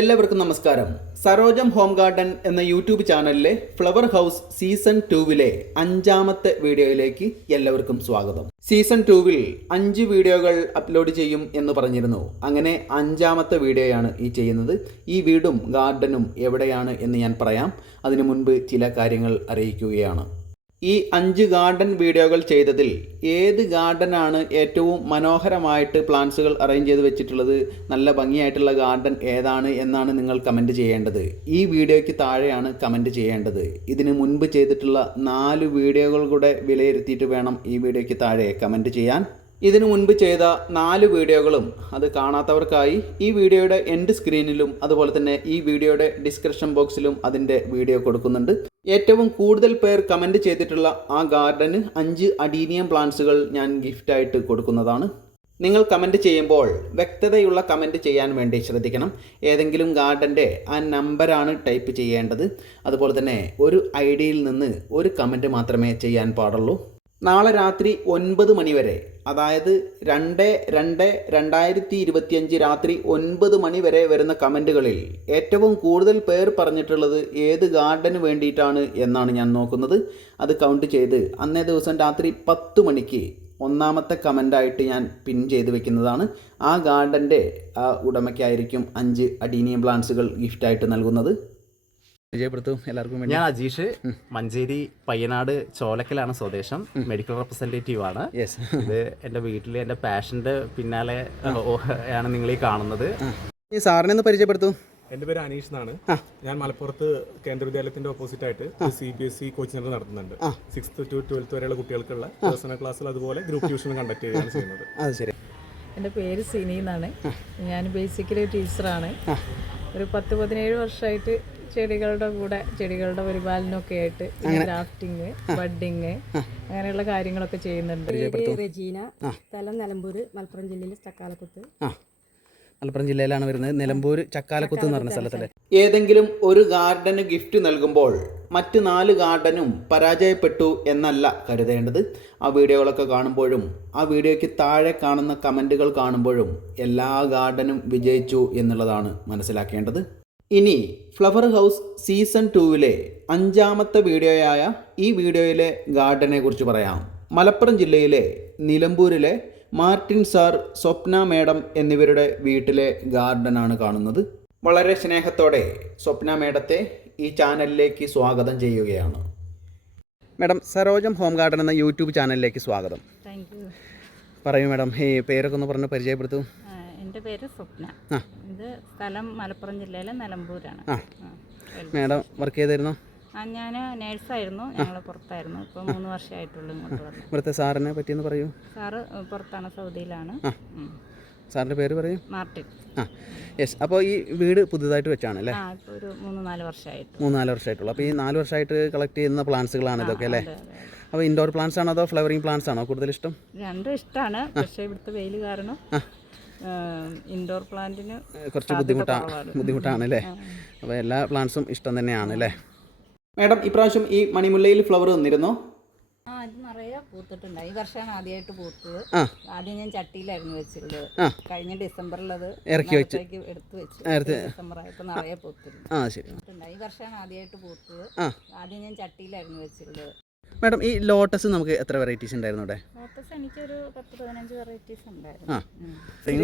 എല്ലാവർക്കും നമസ്കാരം. സരോജം home garden എന്ന യൂട്യൂബ് ചാനലിലെ ഫ്ലവർ ഹൗസ് സീസൺ 2 അഞ്ചാമത്തെ വീഡിയോയിലേക്ക് എല്ലാവർക്കും സ്വാഗതം. സീസൺ 2 5 വീഡിയോകൾ അപ്ലോഡ് ചെയ്യും എന്ന് പറഞ്ഞിരുന്നു. അങ്ങനെ അഞ്ചാമത്തെ വീഡിയോയാണ് ഈ ചെയ്യുന്നത്. ഈ വീടും ഗാർഡനും എവിടെയാണ് എന്ന് ഞാൻ പറയാം. അതിനു മുൻപ് ചില കാര്യങ്ങൾ അറിയിക്കുകയാണ്. ഈ 5 ഗാർഡൻ വീഡിയോകൾ ചെയ്തതിൽ ഏത് ഗാർഡനാണ് ഏറ്റവും മനോഹരമായിട്ട് പ്ലാന്റ്സുകൾ അറേഞ്ച് ചെയ്ത് വെച്ചിട്ടുള്ളത്, നല്ല ഭംഗിയായിട്ടുള്ള ഗാർഡൻ ഏതാണ് എന്നാണ് നിങ്ങൾ കമൻറ്റ് ചെയ്യേണ്ടത്. ഈ വീഡിയോയ്ക്ക് താഴെയാണ് കമൻറ്റ് ചെയ്യേണ്ടത്. ഇതിന് മുൻപ് ചെയ്തിട്ടുള്ള 4 വീഡിയോകൾ കൂടെ വിലയിരുത്തിയിട്ട് വേണം ഈ വീഡിയോയ്ക്ക് താഴെ കമൻറ്റ് ചെയ്യാൻ. ഇതിനു മുൻപ് ചെയ്ത 4 വീഡിയോകളും അത് കാണാത്തവർക്കായി ഈ വീഡിയോയുടെ എൻഡ് സ്ക്രീനിലും അതുപോലെ തന്നെ ഈ വീഡിയോയുടെ ഡിസ്ക്രിപ്ഷൻ ബോക്സിലും അതിൻ്റെ വീഡിയോ കൊടുക്കുന്നുണ്ട്. ഏറ്റവും കൂടുതൽ പേർ കമൻറ്റ് ചെയ്തിട്ടുള്ള ആ ഗാർഡന് 5 അഡീനിയം പ്ലാന്റ്സുകൾ ഞാൻ ഗിഫ്റ്റായിട്ട് കൊടുക്കുന്നതാണ്. നിങ്ങൾ കമൻറ്റ് ചെയ്യുമ്പോൾ വ്യക്തതയുള്ള കമൻറ്റ് ചെയ്യാൻ വേണ്ടി ശ്രദ്ധിക്കണം. ഏതെങ്കിലും ഗാർഡൻ്റെ ആ നമ്പറാണ് ടൈപ്പ് ചെയ്യേണ്ടത്. അതുപോലെ തന്നെ ഒരു ഐഡിയിൽ നിന്ന് ഒരു കമൻറ്റ് മാത്രമേ ചെയ്യാൻ പാടുള്ളൂ. നാളെ രാത്രി 9 മണി വരെ, അതായത് 2/2/2025 രാത്രി 9 മണി വരെ വരുന്ന കമൻറ്റുകളിൽ ഏറ്റവും കൂടുതൽ പേർ പറഞ്ഞിട്ടുള്ളത് ഏത് ഗാർഡന് വേണ്ടിയിട്ടാണ് എന്നാണ് ഞാൻ നോക്കുന്നത്. അത് കൗണ്ട് ചെയ്ത് അന്നേ ദിവസം രാത്രി 10 മണിക്ക് ഒന്നാമത്തെ കമൻ്റായിട്ട് ഞാൻ പിൻ ചെയ്ത് വെക്കുന്നതാണ്. ആ ഗാർഡൻ്റെ ആ ഉടമയ്ക്കായിരിക്കും 5 അഡീനിയം പ്ലാന്റ്സുകൾ ഗിഫ്റ്റായിട്ട് നൽകുന്നത്. എല്ലാവർക്കും വേണ്ടി. ഞാൻ അജീഷ്, മഞ്ചേരി പയ്യനാട് ചോലക്കലാണ് സ്വദേശം. മെഡിക്കൽ റെപ്രസെൻറ്റേറ്റീവ് ആണ്. ഇത് എൻ്റെ വീട്ടിൽ എൻ്റെ പാഷൻ്റെ പിന്നാലെ ആണ് നിങ്ങൾ ഈ കാണുന്നത്. ഈ സാറിനെ ഒന്ന് പരിചയപ്പെടുത്തൂ. എൻ്റെ പേര് അനീഷ് എന്നാണ്. ഞാൻ മലപ്പുറത്ത് കേന്ദ്ര വിദ്യാലയത്തിന്റെ ഓപ്പോസിറ്റ് ആയിട്ട് CBSE കോച്ചിങ് സെന്റർ നടത്തുന്നുണ്ട്. 6th to 12th വരെയുള്ള കുട്ടികൾക്കുള്ള പേഴ്സണൽ ക്ലാസ്സിൽ അതുപോലെ ഗ്രൂപ്പ് ട്യൂഷനും കണ്ടക്ട് ചെയ്യുകയാണ് ചെയ്യുന്നത്. അത് ശരി. എൻ്റെ പേര് സിനി എന്നാണ്. ഞാൻ ബേസിക്കലി ടീച്ചറാണ്. ഒരു 10-17 വർഷമായിട്ട് ചെടികളുടെ പരിപാലനമൊക്കെ ആയിട്ട് ഗ്രാഫ്റ്റിങ്, ബഡ്ഡിങ് അങ്ങനെയുള്ള കാര്യങ്ങളൊക്കെ ചെയ്യുന്നുണ്ട്. റെജീന, സ്ഥലം നിലമ്പൂർ, മലപ്പുറം ജില്ലയിലെ ചക്കാലക്കുത്ത്. മലപ്പുറം ജില്ലയിലാണ് വരുന്നത്. നിലമ്പൂർ ചക്കാലക്കുത്ത് എന്ന് പറഞ്ഞ സ്ഥലത്തല്ലേ. ഏതെങ്കിലും ഒരു ഗാർഡന് ഗിഫ്റ്റ് നൽകുമ്പോൾ മറ്റ് 4 ഗാർഡനും പരാജയപ്പെട്ടു എന്നല്ല കരുതേണ്ടത്. ആ വീഡിയോകളൊക്കെ കാണുമ്പോഴും ആ വീഡിയോയ്ക്ക് താഴെ കാണുന്ന കമൻറ്റുകൾ കാണുമ്പോഴും എല്ലാ ഗാർഡനും വിജയിച്ചു എന്നുള്ളതാണ് മനസ്സിലാക്കേണ്ടത്. ഇനി ഫ്ലവർ ഹൗസ് സീസൺ 2 അഞ്ചാമത്തെ വീഡിയോയായ ഈ വീഡിയോയിലെ ഗാർഡനെ കുറിച്ച് പറയാം. മലപ്പുറം ജില്ലയിലെ നിലമ്പൂരിലെ മാർട്ടിൻ സാർ, സ്വപ്ന മേഡം എന്നിവരുടെ വീട്ടിലെ ഗാർഡനാണ് കാണുന്നത്. വളരെ സ്നേഹത്തോടെ സ്വപ്ന മേഡത്തെ ഈ ചാനലിലേക്ക് സ്വാഗതം ചെയ്യുകയാണ്. മേഡം, സരോജം ഹോം ഗാർഡൻ എന്ന യൂട്യൂബ് ചാനലിലേക്ക് സ്വാഗതം. Thank you. പറയൂ മേഡം, ഈ പേരൊക്കെ ഒന്ന് പറഞ്ഞ് പരിചയപ്പെടുത്തൂ. എൻ്റെ പേര് സ്വപ്ന. ഇത് സ്ഥലം മലപ്പുറം ജില്ലയിലെ നിലമ്പൂരാണ്. മേഡം വർക്ക് ചെയ്തിരുന്നോ? ഞാൻ നേഴ്സായിരുന്നു. ഞങ്ങൾ പുറത്തായിരുന്നു. ഇപ്പോൾ 3 വർഷമായിട്ടുള്ളൂ ഇങ്ങോട്ട് വന്നു. ഇവിടുത്തെ സാറിനെ പറ്റിയെന്ന് പറയൂ. സാറ് പുറത്താണ്, സൗദിയിലാണ്. സാറിൻ്റെ പേര് പറയൂ. മാർട്ടിൻ. യെസ്. അപ്പോൾ ഈ വീട് പുതുതായിട്ട് വെച്ചാണ് അല്ലേ? ഇപ്പോൾ ഒരു 3-4 വർഷമായിട്ട്. 3-4 വർഷമായിട്ടുള്ളൂ. അപ്പോൾ ഈ 4 വർഷമായിട്ട് കളക്ട് ചെയ്യുന്ന പ്ലാന്റ്സുകളാണ് ഇതൊക്കെ അല്ലേ? അപ്പോൾ ഇൻഡോർ പ്ലാന്റ്സ് ആണോ അതോ ഫ്ലവറിങ് പ്ലാന്റ്സ് ആണോ കൂടുതൽ ഇഷ്ടം? രണ്ടും ഇഷ്ടമാണ്. പക്ഷേ ഇവിടുത്തെ വെയിൽ കാരണം ഇൻഡോർ പ്ലാന്റിന് കുറച്ച് ബുദ്ധിമുട്ടാണ് അല്ലേ? അപ്പോൾ എല്ലാ പ്ലാന്റ്സും ഇഷ്ടം തന്നെയാണ് അല്ലേ? മേഡം, ഇപ്രാവശ്യം ഈ മണിമുല്ലയിൽ ഫ്ലവർ വന്നിരുന്നോ? ഇത് നിറയെ പൂത്തിട്ടുണ്ട്. ഈ വർഷമാണ് ആദ്യമായിട്ട് പൂത്തത്. ആദ്യം ഞാൻ ചട്ടിയിലായിരുന്നു വെച്ചിരുന്നത്. കഴിഞ്ഞ ഡിസംബറിൽ അത് ഇറക്കി വെച്ച് എടുത്ത് വെച്ചു. ഡിസംബർ ആയപ്പോൾ നിറയെ പൂത്തിരുന്നു. ശരി. ഈ വർഷമാണ് ആദ്യമായിട്ട് പൂത്തത്. ആദ്യം ഞാൻ ചട്ടിയിലായിരുന്നു വെച്ചിരുന്നത്. മേഡം, ഈ ലോട്ടസ് നമുക്ക് എത്ര വെറൈറ്റീസ് ഉണ്ടായിരുന്നു ഇവിടെ? ലോട്ടസ് എനിക്കൊരു 10-15 വെറൈറ്റീസ് ഉണ്ടായിരുന്നു.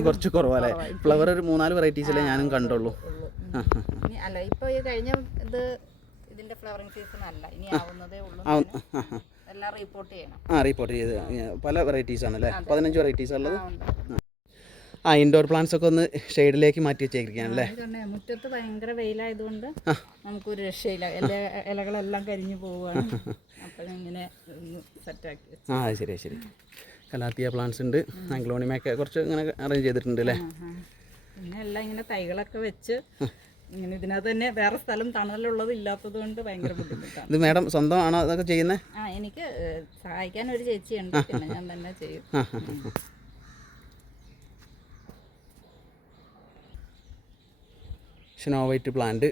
കുറച്ച് കുറവല്ലേ? ഫ്ലവർ ഒരു 3-4 വെറൈറ്റീസിലേ ഞാനും കണ്ടുള്ളൂ. അല്ല, ഇപ്പോൾ ഈ കഴിഞ്ഞ ഇതിന്റെ ഫ്ലവറിംഗ് സീസൺ അല്ല, ഇനി ആവുന്നതേ ഉള്ളൂ. എല്ലാം റിപ്പോർട്ട് ചെയ്യണം. റിപ്പോർട്ട് ചെയ്ത് പല വെറൈറ്റീസ് ആണല്ലേ? 15 വെറൈറ്റീസ് ഉള്ളത്. ഇൻഡോർ പ്ലാന്റ്സ് ഒക്കെ ഒന്ന് ഷെയ്ഡിലേക്ക് മാറ്റി വെച്ചേക്കാണല്ലേ? മുറ്റത്ത് ഭയങ്കര വെയിലായതുകൊണ്ട് നമുക്കൊരു രക്ഷയില്ല. ഇലകളെല്ലാം കരിഞ്ഞു പോവുകയാണ്. അപ്പോഴിങ്ങനെ സെറ്റാക്കി വെച്ചു. ശരി ശരി. കലാത്തിയ പ്ലാന്റ്സ് ഉണ്ട്, ആംഗ്ലോണിമയൊക്കെ കുറച്ച് ഇങ്ങനെ അറേഞ്ച് ചെയ്തിട്ടുണ്ട് അല്ലേ? പിന്നെ എല്ലാം ഇങ്ങനെ തൈകളൊക്കെ വെച്ച് ഇങ്ങനെ ഇതിനകത്ത് തന്നെ വേറെ സ്ഥലം തണലുള്ളത് ഇല്ലാത്തത് കൊണ്ട് ഭയങ്കര ബുദ്ധിമുട്ടാണ്. ഇത് മേഡം സ്വന്തം ആണോ അതൊക്കെ ചെയ്യുന്നത്? എനിക്ക് സഹായിക്കാൻ ഒരു ചേച്ചിയുണ്ട്, പിന്നെ ഞാൻ തന്നെ ചെയ്യും. സ്നോ വൈറ്റ് പ്ലാന്റ്,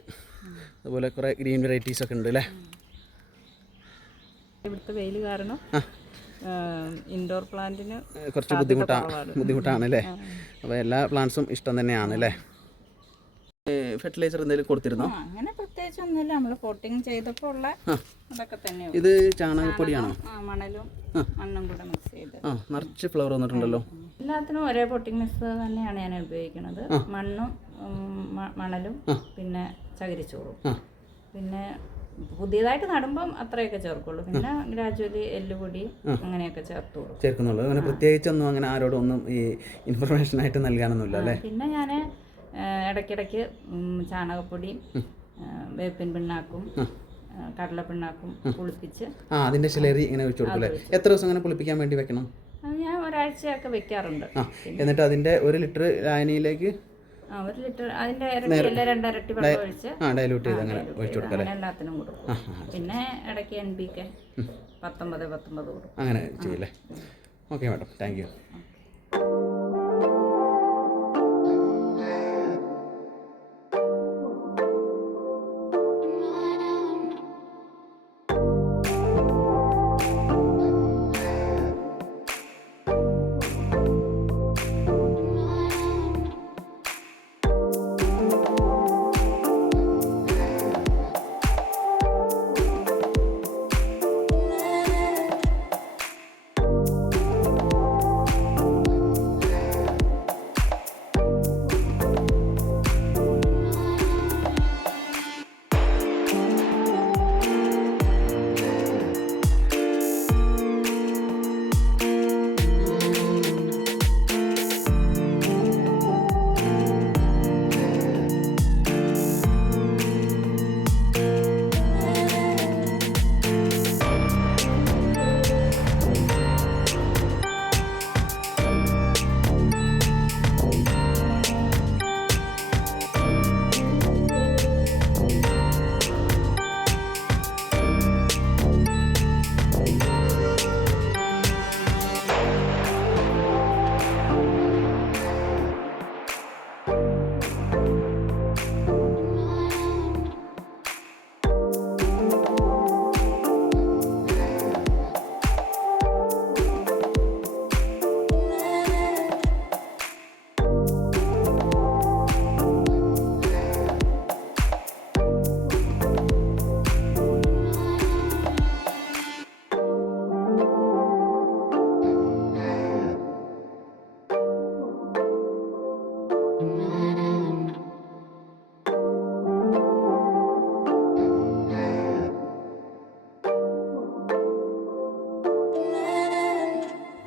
അതുപോലെ കുറേ ഗ്രീൻ വെറൈറ്റീസ് ഒക്കെ ഉണ്ട് അല്ലേ? ഇവിടുത്തെ വെയിൽ കാരണം ഇൻഡോർ പ്ലാന്റിന് കുറച്ച് ബുദ്ധിമുട്ടാണ് അല്ലേ? അപ്പോൾ എല്ലാ പ്ലാന്റ്സും ഇഷ്ടം തന്നെയാണ് അല്ലേ? ഫെർട്ടിലൈസർ എന്തെങ്കിലും കൊടുത്തിരുന്നോ? അങ്ങനെ പ്രത്യേകിച്ച് ഒന്നുമില്ല, നമ്മൾ പോട്ടിങ് ചെയ്തപ്പോൾ ഉള്ള അതൊക്കെ തന്നെയാണ്. ഇത് ചാണകപ്പൊടിയാണോ? മണലും മണ്ണും കൂടെ മിക്സ് ചെയ്ത്. നിറച്ച് ഫ്ലവർ വന്നിട്ടുണ്ടല്ലോ. എല്ലാത്തിനും ഒരേ പോട്ടിങ് മിക്സ് തന്നെയാണ് ഞാൻ ഉപയോഗിക്കുന്നത്. മണ്ണും മണലും പിന്നെ ചകിരിച്ചോറും. പിന്നെ പുതിയതായിട്ട് നടുമ്പം അത്രയൊക്കെ ചേർക്കുള്ളൂ. പിന്നെ ഗ്രാജുവലി എല്ലുപൊടി അങ്ങനെയൊക്കെ ചേർക്കുന്നുള്ളൂ. അങ്ങനെ പ്രത്യേകിച്ചൊന്നും അങ്ങനെ ആരോടും ഒന്നും ഈ ഇൻഫർമേഷൻ ആയിട്ട് നൽകാനൊന്നുമില്ല അല്ലേ? പിന്നെ ഞാൻ ഇടയ്ക്കിടയ്ക്ക് ചാണകപ്പൊടിയും വേപ്പിൻ പിണ്ണാക്കും കടലപ്പിണ്ണാക്കും പുളിപ്പിച്ച് അതിന്റെ ചിലരി ഇങ്ങനെ വെച്ച് കൊടുക്കൂലേ? എത്ര ദിവസം അങ്ങനെ പുളിപ്പിക്കാൻ വേണ്ടി വെക്കണം? ഞാൻ ഒരാഴ്ചയൊക്കെ വെക്കാറുണ്ട്. എന്നിട്ട് അതിന്റെ 1 ലിറ്റർ ലായനിയിലേക്ക് 1 ലിറ്റർ അതിന്റെ ഇരട്ടി അല്ല 2 ഇരട്ടി വെള്ളം ഒഴിച്ച് ഡൈലൂട്ട് ചെയ്ത് അങ്ങനെ ഒഴിച്ചു കൊടുക്കാം. എല്ലാത്തിനും കൊടുക്കും. പിന്നെ ഇടയ്ക്ക് NPK 19 കൊടുക്കും. അങ്ങനെ ചെയ്യില്ലേ? Okay madam, thank you.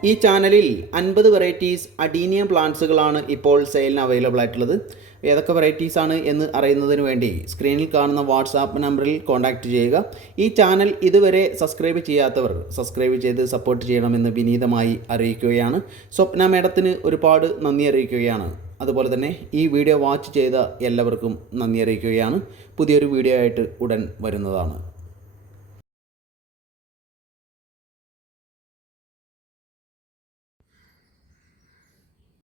ഈ ചാനലിൽ 50 വെറൈറ്റീസ് അഡീനിയം പ്ലാന്റ്സുകളാണ് ഇപ്പോൾ സെയിലിന് അവൈലബിൾ ആയിട്ടുള്ളത്. ഏതൊക്കെ വെറൈറ്റീസാണ് എന്ന് അറിയുന്നതിന് വേണ്ടി സ്ക്രീനിൽ കാണുന്ന വാട്സാപ്പ് നമ്പറിൽ കോൺടാക്റ്റ് ചെയ്യുക. ഈ ചാനൽ ഇതുവരെ സബ്സ്ക്രൈബ് ചെയ്യാത്തവർ സബ്സ്ക്രൈബ് ചെയ്ത് സപ്പോർട്ട് ചെയ്യണമെന്ന് വിനീതമായി അറിയിക്കുകയാണ്. സ്വപ്ന മേഡത്തിന് ഒരുപാട് നന്ദി അറിയിക്കുകയാണ്. അതുപോലെ തന്നെ ഈ വീഡിയോ വാച്ച് ചെയ്ത എല്ലാവർക്കും നന്ദി അറിയിക്കുകയാണ്. പുതിയൊരു വീഡിയോ ആയിട്ട് ഉടൻ വരുന്നതാണ്.